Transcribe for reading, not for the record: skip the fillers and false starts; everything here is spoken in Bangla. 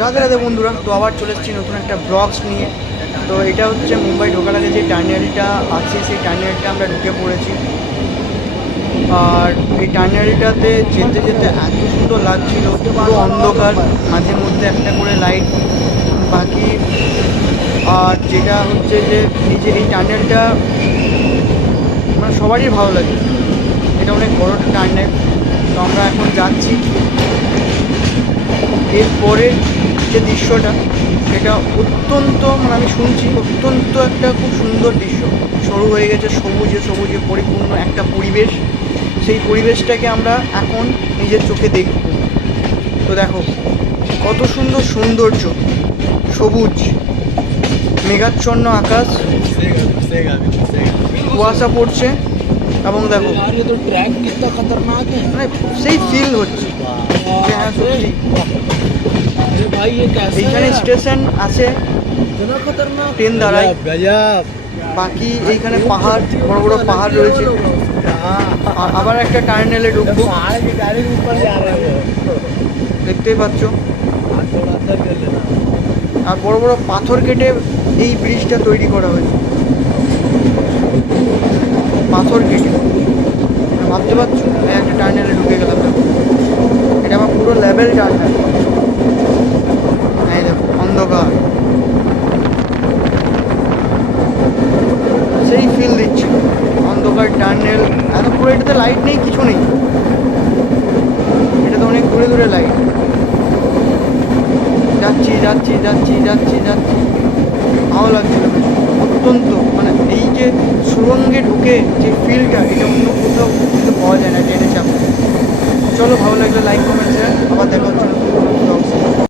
রাধে রাধে বন্ধুরা, তো আবার চলে এসেছি নতুন একটা ব্লগস নিয়ে। তো এটা হচ্ছে মুম্বাই ঢোকার আগে যে টার্মিনালটা আছে, সেই টার্মিনালটা আমরা ঢুকে পড়েছি। আর এই টার্মিনালটাতে যেতে যেতে এত সুন্দর লাগছিল, পুরো অন্ধকার, মাঝে মধ্যে একটা করে লাইট বাকি। আর যেটা হচ্ছে যে এই টার্মিনালটা মানে সবারই ভালো লাগে, এটা অনেক বড় টার্মিনাল। তো আমরা এখন যাচ্ছি। এরপরে যে দৃশ্যটা, সেটা অত্যন্ত মানে আমি শুনছি অত্যন্ত একটা খুব সুন্দর দৃশ্য। শুরু হয়ে গেছে সবুজে সবুজে পরিপূর্ণ একটা পরিবেশ। সেই পরিবেশটাকে আমরা এখন নিজের চোখে দেখব। তো দেখো কত সুন্দর সৌন্দর্য, সবুজ, মেঘাচ্ছন্ন আকাশ, কুয়াশা পড়ছে, এবং দেখো মানে সেই ফিল হচ্ছে যে হ্যাঁ সত্যি এইখানে স্টেশন আছে, ট্রেন দাঁড়ায়। বাকি এইখানে পাহাড়, বড় বড় পাহাড় রয়েছে। আবার একটা টার্নেলে ঢুকবো, দেখতেই পাচ্ছ। আর বড় বড় পাথর কেটে এই ব্রিজটা তৈরি করা হয়েছে, পাথর কেটে। ভাবতে পারছো একটা টার্নেলে ঢুকে গেলাম, দেখো এটা আমার পুরো লেভেল টার্নেল। এই দেখো অন্ধকার, সেই ফিল দিচ্ছি অন্ধকার টার্নেল। এত পুরো এটাতে লাইট নেই, কিছু নেই, এটাতে অনেক দূরে দূরে লাইট। যাচ্ছি যাচ্ছি যাচ্ছি যাচ্ছি যাচ্ছি, ভালো লাগছিল বেশ অত্যন্ত। মানে এই যে সুরঙ্গে ঢুকে যে ফিলটা, এটা অন্য কোথাও কিন্তু পাওয়া যায় না ট্রেনে চাপে। চলো, ভালো লাগলে লাইক কমেন্ট শেয়ার, আবার দেখা হচ্ছে নতুন কোনো ব্লগ।